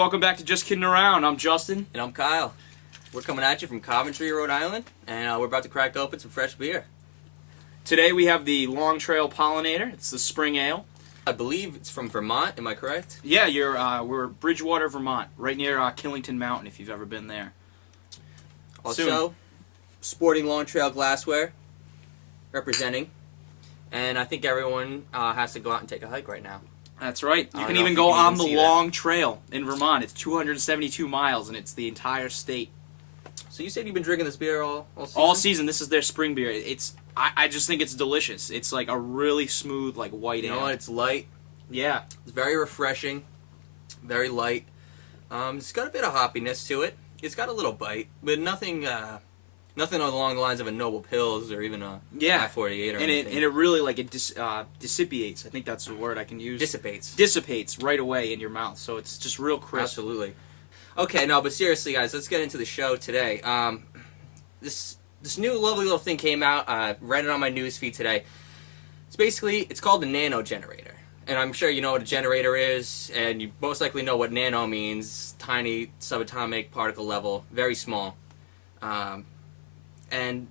welcome back to Just Kidding Around. I'm Justin. And I'm Kyle. We're coming at you from Coventry, Rhode Island, and we're about to crack open some fresh beer. Today we have the Long Trail Pollinator. It's the spring ale. I believe it's from Vermont, am I correct? Yeah, we're Bridgewater, Vermont, right near Killington Mountain, if you've ever been there. Also, Soon. sporting Long Trail glassware, representing. And I think everyone has to go out and take a hike right now. That's right. You I can don't know even if go you can on even the see Long Trail in Vermont. It's 272 miles, and it's the entire state. So you said you've been drinking this beer all season? All season, this is their spring beer. I just think it's delicious. It's like a really smooth, like white ale. You know what? It's light. Yeah. It's very refreshing. Very light. It's got a bit of hoppiness to it. It's got a little bite, but nothing along the lines of a Noble Pils or even a 548 or anything. And it really dissipates. I think that's the word I can use. Dissipates right away in your mouth. So it's just real crisp. Absolutely. Okay, no, but seriously, guys, let's get into the show today. This new lovely little thing came out. I read it on my news feed today. It's called the nano generator. And I'm sure you know what a generator is, and you most likely know what nano means. Tiny, subatomic particle level, very small. And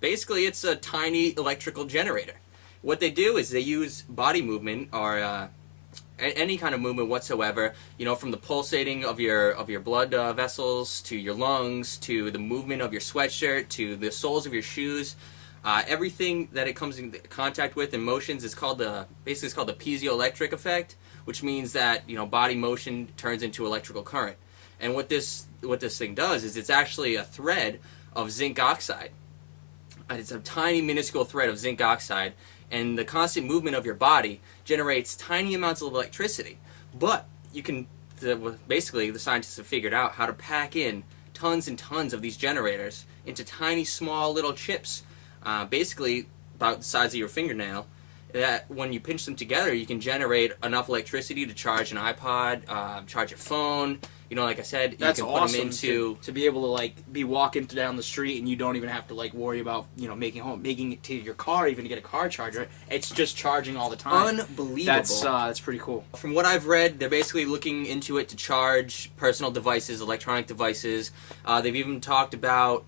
basically it's a tiny electrical generator. What they do is they use body movement or any kind of movement whatsoever, you know, from the pulsating of your blood vessels to your lungs to the movement of your sweatshirt to the soles of your shoes. Everything that it comes in contact with in motions is called the piezoelectric effect, which means that, you know, body motion turns into electrical current. And what this thing does is it's actually a thread of zinc oxide. It's a tiny minuscule thread of zinc oxide, and the constant movement of your body generates tiny amounts of electricity. But basically the scientists have figured out how to pack in tons and tons of these generators into tiny small little chips, basically about the size of your fingernail, that when you pinch them together you can generate enough electricity to charge an iPod, charge your phone. You know, like I said, That's you can awesome put them into to be able to like be walking down the street and you don't even have to like worry about, you know, making it to your car even to get a car charger. It's just charging all the time. Unbelievable. That's pretty cool. From what I've read, they're basically looking into it to charge personal devices, electronic devices. They've even talked about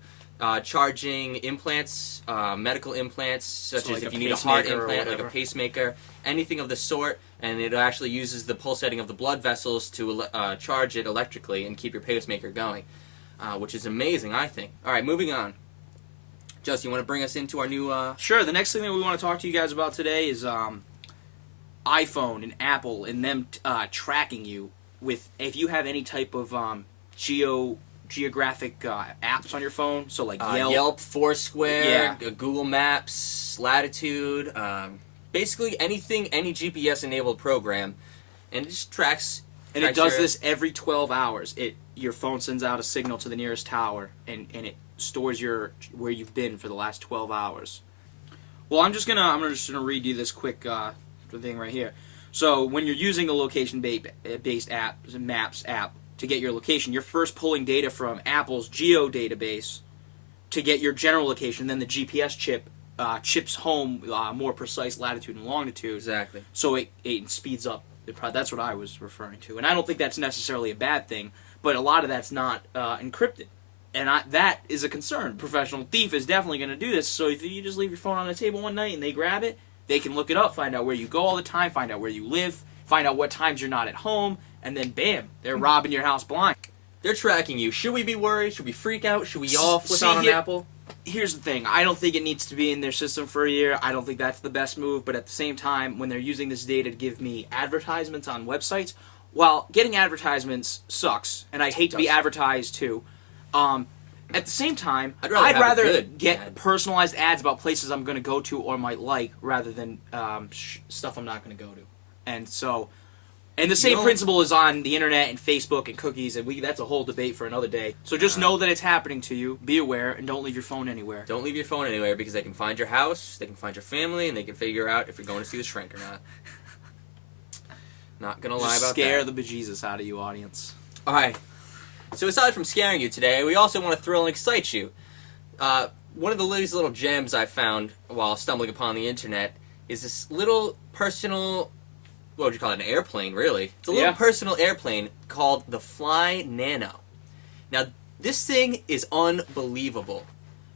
charging implants, medical implants, such as if you need a heart implant, like a pacemaker, anything of the sort, and it actually uses the pulsating of the blood vessels to charge it electrically and keep your pacemaker going, which is amazing, I think. All right, moving on. Justin, you want to bring us into our new... Sure, the next thing that we want to talk to you guys about today is iPhone and Apple and them tracking you with, if you have any type of geographic apps on your phone, so like Yelp, Foursquare, Google Maps, Latitude, basically anything, any GPS-enabled program, and it just tracks. And it does this every 12 hours. Your phone sends out a signal to the nearest tower, and it stores where you've been for the last 12 hours. Well, I'm just gonna read you this quick thing right here. So when you're using a location-based Maps app to get your location, you're first pulling data from Apple's geo database to get your general location. Then the GPS chip chips home more precise latitude and longitude. Exactly. So it speeds up. That's what I was referring to. And I don't think that's necessarily a bad thing, but a lot of that's not encrypted. And that is a concern. Professional thief is definitely going to do this. So if you just leave your phone on the table one night and they grab it, they can look it up, find out where you go all the time, find out where you live, find out what times you're not at home, and then bam, they're robbing your house blind. They're tracking you. Should we be worried? Should we freak out? Should we all flip out on Apple? Here's the thing. I don't think it needs to be in their system for a year. I don't think that's the best move. But at the same time, when they're using this data to give me advertisements on websites, while getting advertisements sucks, and I hate to be advertised to, at the same time, I'd rather get personalized ads about places I'm going to go to or might like rather than stuff I'm not going to go to. And so... And the same principle is on the internet and Facebook and cookies, and that's a whole debate for another day. So just know that it's happening to you, be aware, and don't leave your phone anywhere. Don't leave your phone anywhere because they can find your house, they can find your family, and they can figure out if you're going to see the shrink or not. Not gonna lie about that. Scare the bejesus out of you, audience. Alright, so aside from scaring you today, we also want to thrill and excite you. One of the little gems I found while stumbling upon the internet is this little personal what would you call it, an airplane, really. It's a little Yeah. personal airplane called the Fly Nano. Now, this thing is unbelievable.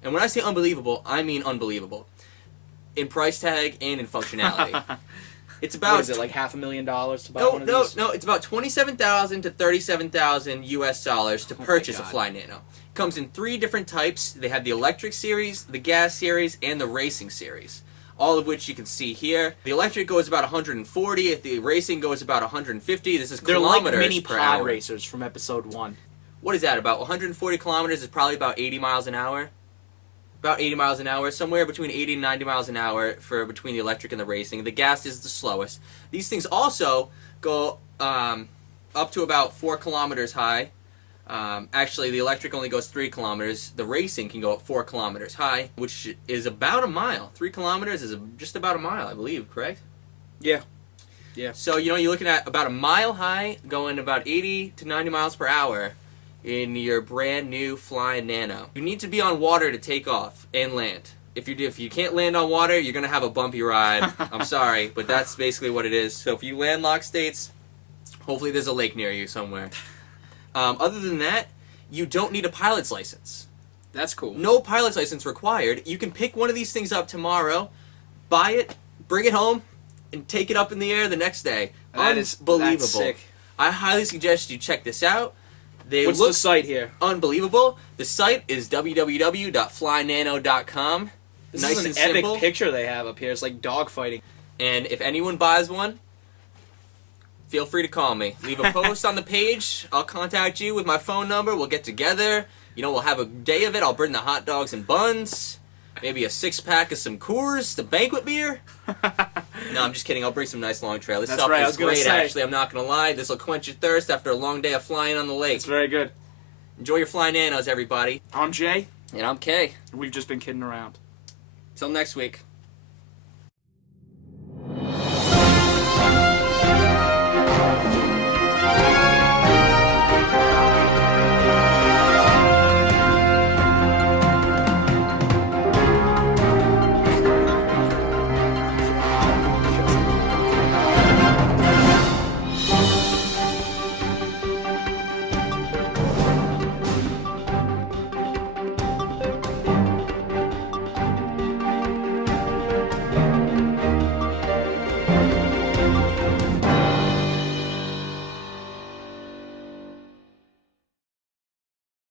And when I say unbelievable, I mean unbelievable. In price tag and in functionality. It's about... What is it, like $500,000 to buy one of these? No, it's about $27,000 to $37,000 US dollars to purchase a God. Fly Nano. Comes in 3 different types. They have the electric series, the gas series, and the racing series. All of which you can see here. The electric goes about 140. The racing goes about 150. This is They're like kilometers mini per pod hour. racers from episode 1. What is that? About 140 kilometers is probably about 80 miles an hour. About 80 miles an hour. Somewhere between 80 and 90 miles an hour for between the electric and the racing. The gas is the slowest. These things also go up to about 4 kilometers high. Actually, the electric only goes 3 kilometers. The racing can go up 4 kilometers high, which is about a mile. 3 kilometers is just about a mile, I believe, correct? Yeah. Yeah. So, you're looking at about a mile high, going about 80 to 90 miles per hour in your brand new Fly Nano. You need to be on water to take off and land. If you can't land on water, you're going to have a bumpy ride. I'm sorry, but that's basically what it is. So if you landlocked states, hopefully there's a lake near you somewhere. Other than that, you don't need a pilot's license. That's cool. No pilot's license required. You can pick one of these things up tomorrow, buy it, bring it home, and take it up in the air the next day. Unbelievable. That's sick. I highly suggest you check this out. What's the site here? Unbelievable. The site is www.flynano.com. This Nice is and an epic simple. picture they have up here. It's like dogfighting. And if anyone buys one, feel free to call me. Leave a post on the page. I'll contact you with my phone number. We'll get together. We'll have a day of it. I'll bring the hot dogs and buns. Maybe a 6-pack of some Coors, the banquet beer. No, I'm just kidding. I'll bring some nice long trail. This That's stuff right, I is was gonna great, say. actually. I'm not going to lie. This will quench your thirst after a long day of flying on the lake. It's very good. Enjoy your Fly Nanos, everybody. I'm Jay, And I'm Kay. and we've just been kidding around. Till next week.